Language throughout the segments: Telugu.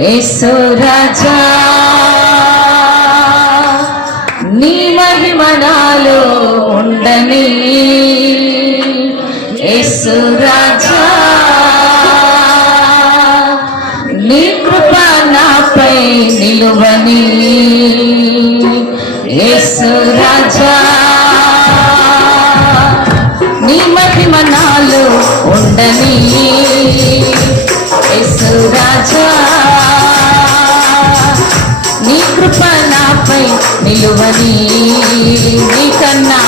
యేసు రాజా నీ మహిమ నాలో ఉండని, యేసు రాజా నీ కృప నాపై నిలువని, యేసు రాజా నీ మహిమ నాలో ఉండని, యేసు రాజా నీ కృప నాపై నిలువని. నీకన్నా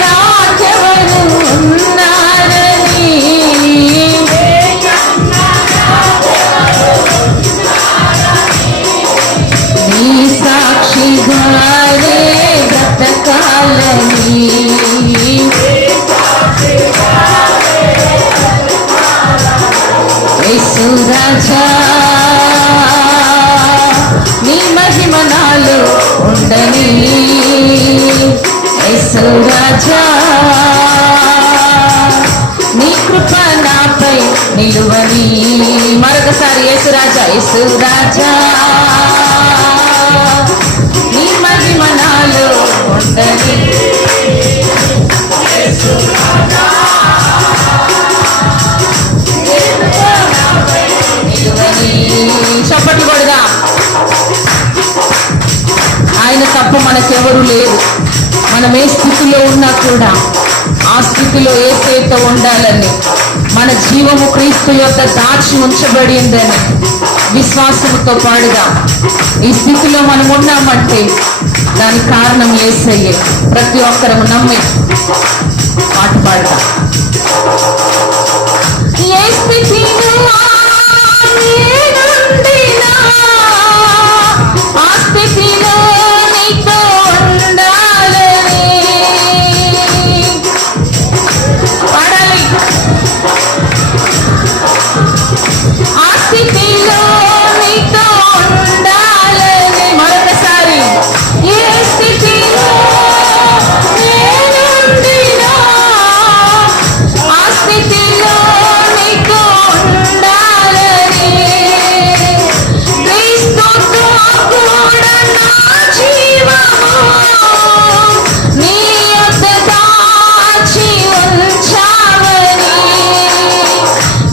నాకెవరు ఉన్నారని, నీ సాక్షిగానే బ్రతకాలని, యేసు రాజా నీ మహిమ నాలో ఉండని, యేసు రాజా నీ కృప నాపై నిలువని. మరొకసారి యేసు రాజా నీ మహిమ నాలో ఉండని, యేసు రాజా చప్పట్లు కొడదా. ఆయన తప్ప మనకెవరు లేరు. మనం ఏ స్థితిలో ఉన్నా కూడా ఆ స్థితిలో యేసుతో ఉండాలని, మన జీవము క్రీస్తు యొక్క దాచి ఉంచబడిందని విశ్వాసంతో పాడుగా. ఈ స్థితిలో మనం ఉన్నామంటే దానికి కారణం యేసయ్యే. ప్రతి ఒక్కరము నమ్మి పాట పాడదా. ఏ స్థితిలో ఆ స్థితిలో నీతో ఉండాలని పాడాలి. ఆ స్థితిలో నీతో ఉండాలని. మరొకసారి ఏ స్థితిలో నేనుండినా ఆ స్థితిలో నీతో ఉండాలని, క్రీస్తుతో కూడా నా జీవము నీ యొద్ద దాచి ఉంచావని,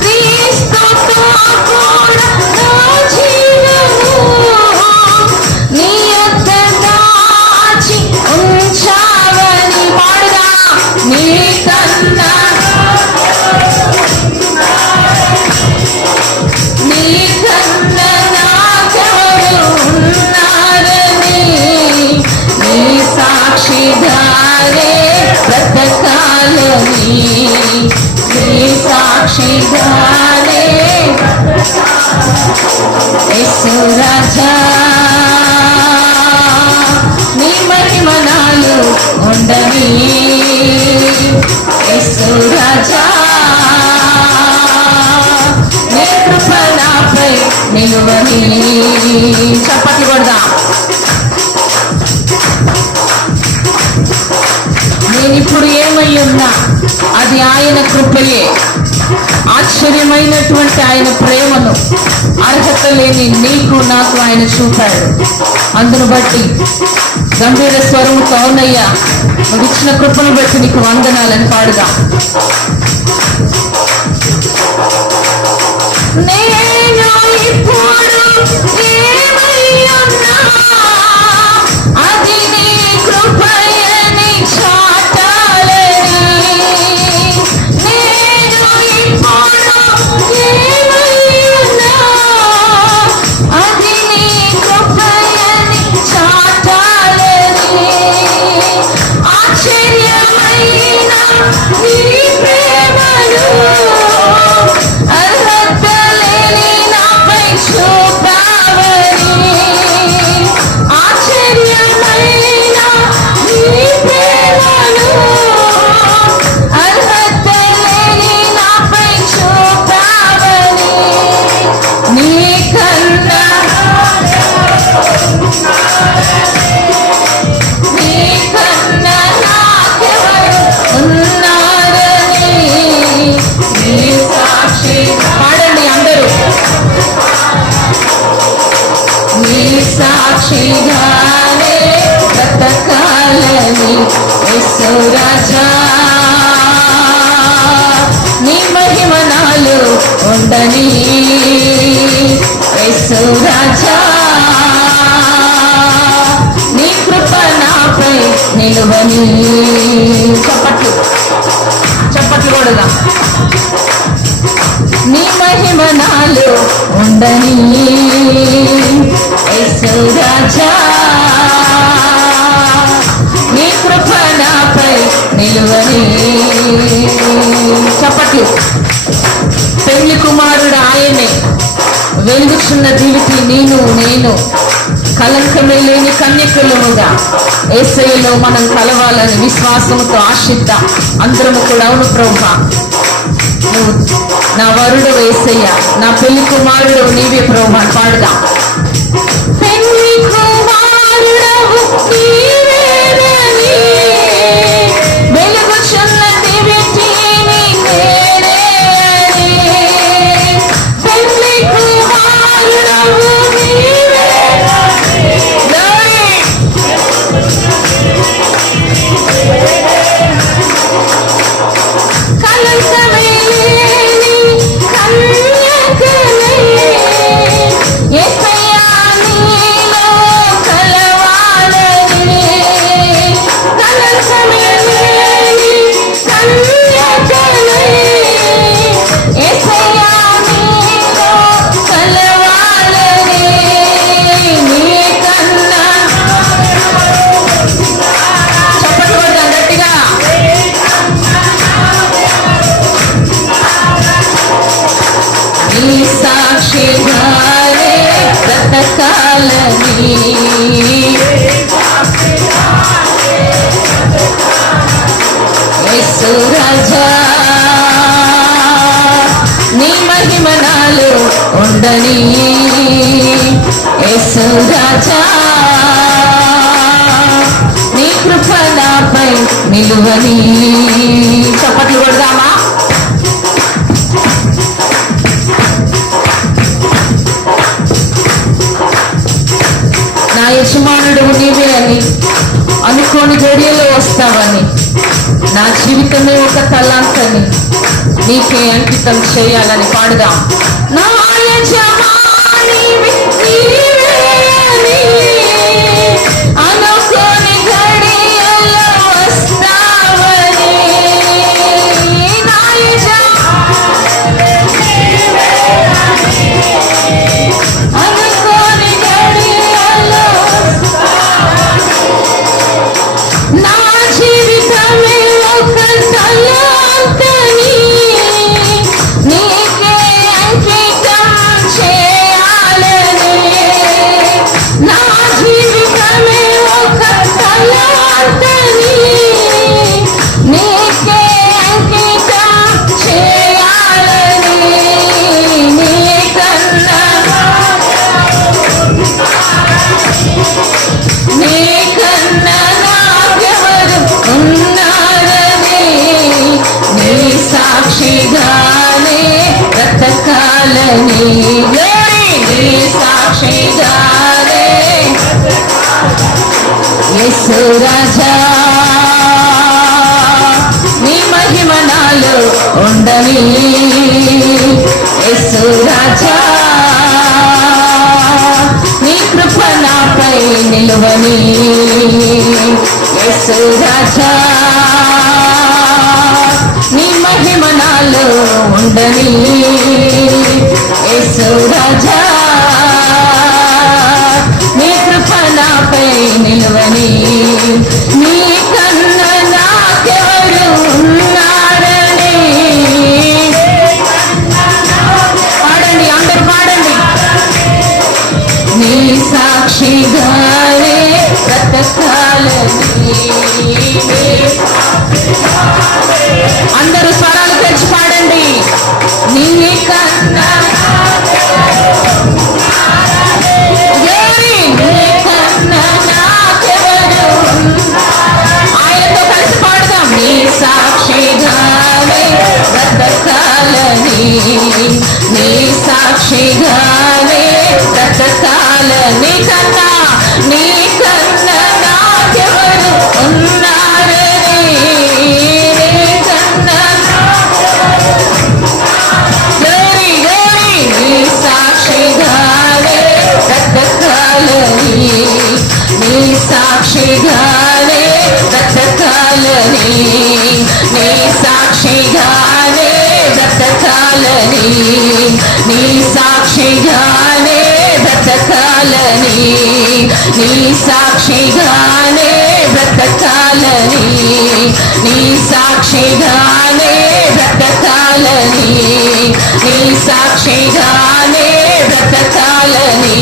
క్రీస్తుతో కూడా నా జీవము నీ యొద్ద దాచి ఉంచావని. పాడుగా. నీకన్నా నాకెవరు ఉన్నారని, నీ సాక్షిగానే బ్రతకాలని, నీ సాక్షిగానే. యేసు రాజా నీ మహిమ నాలో ఉండని, యేసు రాజా నీ కృప నాపై నిలువని. చప్పట్లు కొడదాం. నేనిప్పుడు ఏమై ఉన్నా అది ఆయన కృపయే. ఆశ్చర్యమైనటువంటి ఆయన ప్రేమను అర్హత లేని నీకు నాకు ఆయన చూపాడు. అందును బట్టి గంభీర స్వరముతో అవునయ్యా నువ్వు ఇచ్చిన కృపను బట్టి నీకు వందనాలని పాడుగా. నేను ఇప్పుడు ఏమై ఉన్నా అది నీ కృపయని చాటాలని, నేను ఇప్పుడు ఏమై ఉన్నా అది నీ కృపయని చాటాలని, ఆశ్చర్యమైన నీ ప్రేమను అర్హత లేని నాపై చూపావని, ఆశ్చర్యమైన నీ ప్రేమను అర్హత లేని నాపై చూపావని, నీకన్నా నాకెవరు ఉన్నారని, నీ సాక్షి. పాడండి అందరూ. సాక్షిగానే బ్రతకాలని యేసు రాజా నీ మహిమ నాలో ఉండని యేసు రాజా నీ కృప నాపై నిలువని చప్పట్లు చప్పట్లు కూడా నీ మహిమ నాలో ఉండని యేసు రాజా నీ కృప నాపై నిలువని చప్పట్లు పెళ్లి కుమారుడు ఆయనే వెలుగుచున్న జీవితి నేను కలంకమే లేని కన్యకులముగా యేసయ్యలో మనం కలవాలని విశ్వాసముతో ఆశిద్దాం. అందరము కూడా అవును ప్రభువా నువ్వు నా వరుడు యేసయ్య, నా పెళ్లి కుమారుడు నీవే ప్రభువా పాడుదాం. పెళ్లి కుమారుడవు నీవేనని వెలుగుచున్న జీవితి నేనేనని పెళ్లి కుమారుడవు సాక్షిగానే బ్రతకాలని యేసు రాజా నీ మహిమ నాలో ఉండని యేసు రాజా నీ కృప నాపై నిలువని చప్పట్లు కొడదామా? నా యజమానుడు నీవే అని అనుకోని గడియలో వస్తావని నా జీవితమే ఒక తలాంతని నీకే అంకితం చేయాలని పాడుదాం. నా యజమాని నీవే అని అనుకోని గడియలో వస్తావని నా యజమాని అనుకోని గడియలో నా జీవితమే ఒక తలాంతని నీకే అంకితం చేయాలని నా జీవితమే ఒక తలాంతని నీకే అంకితం చేయాలని నీకన్నా నాకెవరు ఉన్నారని నీ సాక్షిగానే బ్రతకాలని నీ సాక్షిగానే యేసు రాజా నీ మహిమ నాలో ఉండని యేసు రాజా నీ కృప నాపై నిలువని యేసు రాజా నీ మహిమ నాలో ఉండని యేసు రాజా నీ కృప నాపై నిలువని నీ కన్నా నాకెవరు ఉన్నారని పాడండి, అందరూ పాడండి. నీ సాక్షిగానే బ్రతకాలని అందరూ స్వరాలు తెచ్చి పాడండి. నీ కన్నా ఆయనతో కలిసి పాడదాం. నీ సాక్షిగానే బ్రతకాలని నీ సాక్షిగానే బ్రతకాలని నీకన్నా నీకన్నా నాకెవరు ఉన్నారని, నీకన్నా గౌరీ గౌరీ నీ సాక్షిగానే బ్రతకాలని, నీ సాక్షిగానే బ్రతకాలని, నీ సాక్షిగానే బ్రతకాలని, నీ సాక్షిగానే బ్రతకాలని, నీ సాక్షిగానే బ్రతకాలని, నీ సాక్షిగానే బ్రతకాలని, నీ సాక్షిగానే బ్రతకాలని,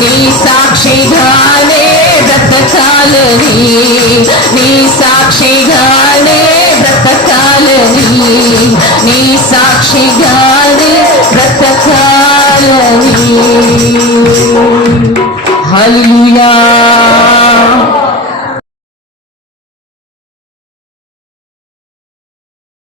నీ సాక్షిగానే బ్రతకాలని, నీ సాక్షిగానే బ్రతకాలని, నీ సాక్షిగానే బ్రతకాలని. హల్లెలూయా.